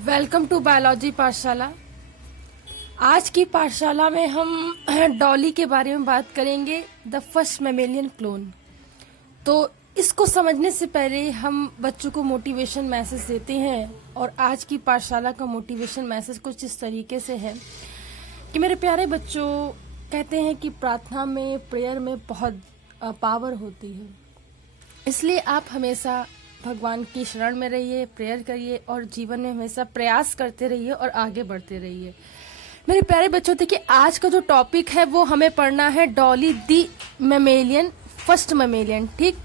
Welcome to biology पाठशाला। आज की पाठशाला में हम डॉली के बारे में बात करेंगे, द फर्स्ट मैमेलियन क्लोन। तो इसको समझने से पहले हम बच्चों को मोटिवेशन मैसेज देते हैं, और आज की पाठशाला का मोटिवेशन मैसेज कुछ इस तरीके से है कि मेरे प्यारे बच्चों, कहते हैं कि प्रार्थना में, प्रेयर में बहुत पावर होती है। इसलिए आप हमेशा भगवान की शरण में रहिए, प्रेयर करिए और जीवन में हमेशा प्रयास करते रहिए और आगे बढ़ते रहिए। मेरे प्यारे बच्चों, देखिए आज का जो टॉपिक है वो हमें पढ़ना है डॉली दी मैमेलियन, फर्स्ट मैमेलियन, ठीक,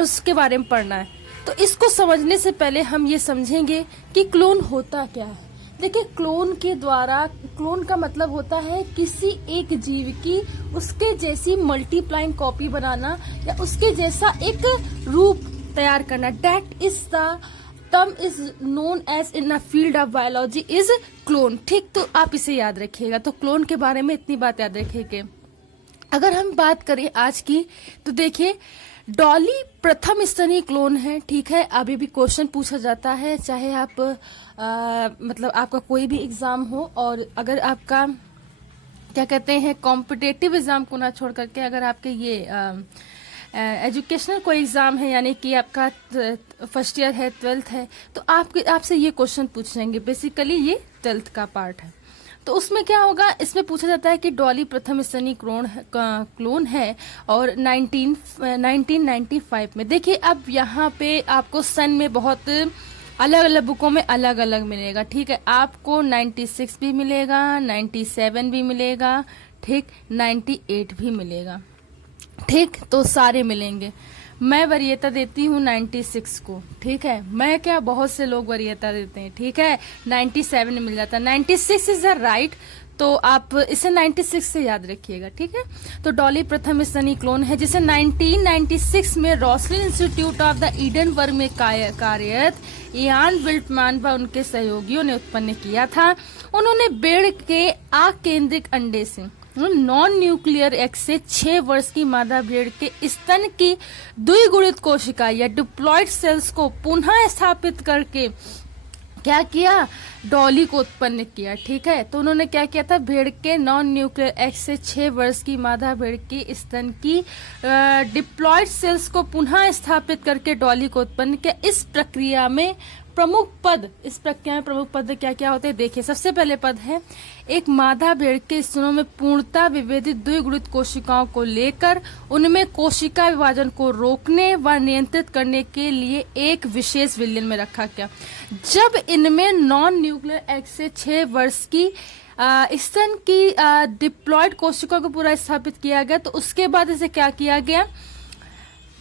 उसके बारे में पढ़ना है। तो इसको समझने से पहले हम ये समझेंगे कि क्लोन होता क्या है। देखिए, क्लोन के द्वारा, क्लोन का मतलब होता है किसी एक जीव की उसके जैसी मल्टीप्लाइंग कॉपी बनाना या उसके जैसा एक रूप तैयार करना। That is the term is known as in the field of biology is clone, ठीक। तो आप इसे याद रखिएगा। तो क्लोन के बारे में इतनी बात याद रखिएगा। अगर हम बात करें आज की, तो देखिए डॉली प्रथम स्तरीय क्लोन है, ठीक है। अभी भी क्वेश्चन पूछा जाता है, चाहे आप मतलब आपका कोई भी एग्जाम हो, और अगर आपका क्या कहते हैं कॉम्पिटेटिव एग्जाम को ना छोड़ करके अगर आपके ये एजुकेशनल कोई एग्जाम है, यानी कि आपका फर्स्ट ईयर है, 12th है, तो आपसे ये क्वेश्चन पूछेंगे। बेसिकली ये 12th का पार्ट है। तो उसमें क्या होगा, इसमें पूछा जाता है कि डॉली प्रथम स्तरीय क्लोन है और 1995 में। देखिए अब यहाँ पे आपको सन में बहुत अलग अलग बुकों में अलग अलग मिलेगा, ठीक है। आपको 96 भी मिलेगा, 97 भी मिलेगा, ठीक, 98 भी मिलेगा, ठीक। तो सारे मिलेंगे। मैं वरीयता देती हूँ 96 को, ठीक है। मैं क्या, बहुत से लोग वरीयता देते हैं, ठीक है। 97 मिल जाता है, 96 इज द राइट। तो आप इसे 96 से याद रखिएगा, ठीक है। तो डॉली प्रथम स्तरीय क्लोन है जिसे 1996 में Rosslyn institute of the Edinburgh में कार्यरत इयान विल्टमैन व उनके सहयोगियों ने उत्पन्न किया था। उन्होंने बेड़ के आकेंद्रिक अंडे से नॉन न्यूक्लियर एग से 6 वर्ष की मादा भेड़ के स्तन की द्विगुणित कोशिका या डिप्लॉयड सेल्स को पुनः स्थापित करके क्या किया, डॉली को उत्पन्न किया, ठीक है। तो उन्होंने क्या किया था, भेड़ के नॉन न्यूक्लियर एग से 6 वर्ष की मादा भेड़ के स्तन की डिप्लॉयड सेल्स को पुनः स्थापित करके डॉली को उत्पन्न किया। इस प्रक्रिया में प्रमुख पद क्या क्या होते हैं, देखिए। सबसे पहले पद है, एक मादा भेड़ के स्तनों में पूर्णता विभेदित द्विगुणित कोशिकाओं को लेकर उनमें कोशिका विभाजन को रोकने व नियंत्रित करने के लिए एक विशेष विलयन में रखा गया। जब इनमें नॉन न्यूक्लियर एग से 6 वर्ष की स्तन की डिप्लॉयड कोशिकाओं को पूरा स्थापित किया गया, तो उसके बाद इसे क्या किया गया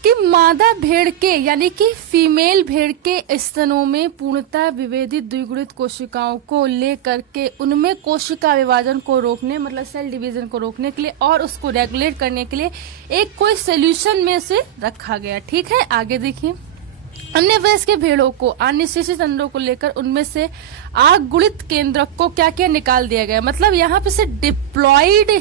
कि मादा भेड़ के, यानी कि फीमेल भेड़ के स्तनों में पूर्णता विभेदित द्विगुणित कोशिकाओं को लेकर के उनमें कोशिका विभाजन को रोकने, मतलब सेल डिवीजन को रोकने के लिए और उसको रेगुलेट करने के लिए एक कोई सोल्यूशन में से रखा गया, ठीक है। आगे देखिए, अन्य वयस्क के भेड़ों को अनिश्चित अंडों को लेकर उनमें से आगुणित केंद्रक को क्या क्या निकाल दिया गया। मतलब यहाँ पे से डिप्लॉयड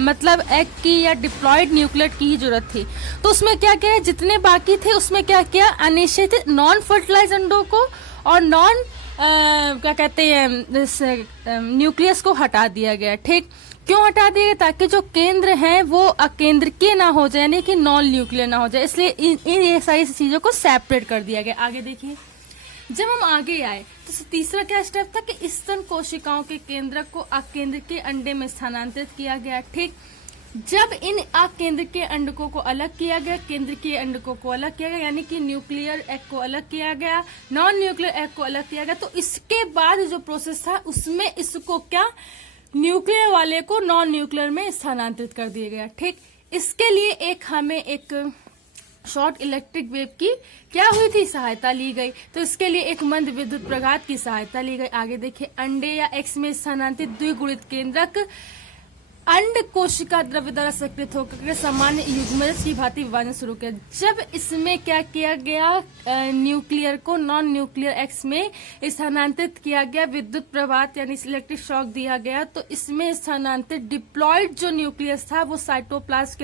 मतलब एग की या डिप्लॉयड न्यूक्लियर की ही जरूरत थी। तो उसमें क्या क्या है, जितने बाकी थे उसमें क्या किया, अनिश्चित नॉन फर्टिलाइज अंडों को और नॉन क्या कहते हैं न्यूक्लियस को हटा दिया गया, ठीक। क्यों हटा दिए, ताकि जो केंद्र हैं वो अकेंद्रकीय ना हो जाए, यानी कि नॉन न्यूक्लियर ना हो जाए, इसलिए इन सारी चीजों को सेपरेट कर दिया गया। आगे देखिए, जब हम आगे आए तो तीसरा क्या स्टेप था कि स्तन कोशिकाओं के केंद्रक को अकेंद्रकीय अंडे में स्थानांतरित किया गया, ठीक। जब इन अकेंद्रकीय अंडकों को अलग किया गया, केंद्रकीय अंडकों को अलग किया गया, यानी कि न्यूक्लियर एग को अलग किया गया, नॉन न्यूक्लियर एग को अलग किया गया, तो इसके बाद जो प्रोसेस था उसमें इसको क्या, न्यूक्लियर वाले को नॉन न्यूक्लियर में स्थानांतरित कर दिया गया, ठीक। इसके लिए हमें एक शॉर्ट इलेक्ट्रिक वेव की क्या हुई थी, सहायता ली गई। तो इसके लिए एक मंद विद्युत प्रघात की सहायता ली गई। आगे देखिए, अंडे या एक्स में स्थानांतरित द्विगुणित केंद्रक अंड कोशिका द्रव्य द्वारा सक्रिय होकर सामान्य युग्मज की भांति विभाजन शुरू किया। जब इसमें क्या किया गया, न्यूक्लियर को नॉन न्यूक्लियर एक्स में स्थानांतरित किया गया, विद्युत प्रभात यानी इलेक्ट्रिक शॉक दिया गया, तो इसमें स्थानांतरित डिप्लॉयड जो न्यूक्लियस था वो साइटोप्लाज्म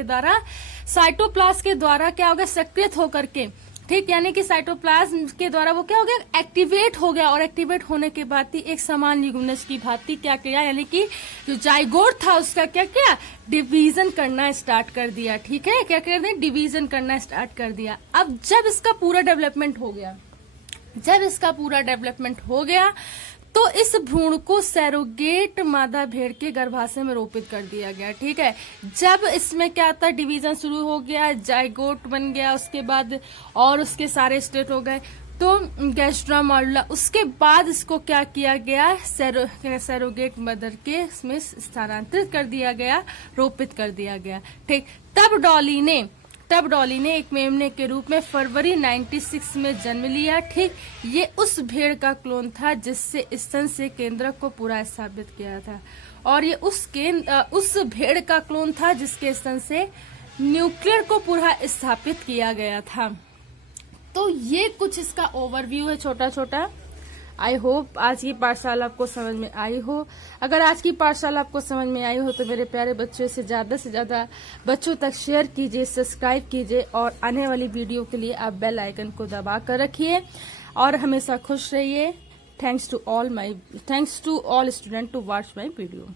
के द्वारा क्या हो गया, सक्रिय होकर के ठीक, यानी कि साइटोप्लाज्म के द्वारा वो क्या हो गया, एक्टिवेट हो गया, और एक्टिवेट होने के बाद ही एक समान युग्मनज की भांति क्या किया, यानी कि जो जाइगोट था उसका क्या किया, डिवीजन करना स्टार्ट कर दिया। ठीक है, क्या कर दिया, डिवीजन करना स्टार्ट कर दिया। अब जब इसका पूरा डेवलपमेंट हो गया, तो इस भ्रूण को सैरोगेट मादा भेड़ के गर्भाशय में रोपित कर दिया गया। ठीक है, जब इसमें क्या था, डिवीजन शुरू हो गया, जाइगोट बन गया, उसके बाद और उसके सारे स्टेट हो गए, तो गैस्ट्रा मॉडुला, उसके बाद इसको क्या किया गया, सैरोगेट मदर के इसमें स्थानांतरित कर दिया गया, रोपित कर दिया गया। ठीक, तब डॉली ने एक मेमने के रूप में फरवरी 96 में जन्म लिया। ठीक, ये उस भेड़ का क्लोन था जिससे स्तन से केंद्रक को पूरा स्थापित किया था, और ये उस भेड़ का क्लोन था जिसके स्तन से न्यूक्लियर को पूरा स्थापित किया गया था। तो ये कुछ इसका ओवरव्यू है छोटा छोटा। आई होप आज की पाठशाला आपको समझ में आई हो। अगर आज की पाठशाला आपको समझ में आई हो तो मेरे प्यारे बच्चों से ज्यादा बच्चों तक शेयर कीजिए, सब्सक्राइब कीजिए, और आने वाली वीडियो के लिए आप बेल आइकन को दबा कर रखिए और हमेशा खुश रहिए। Thanks to all student to watch my video.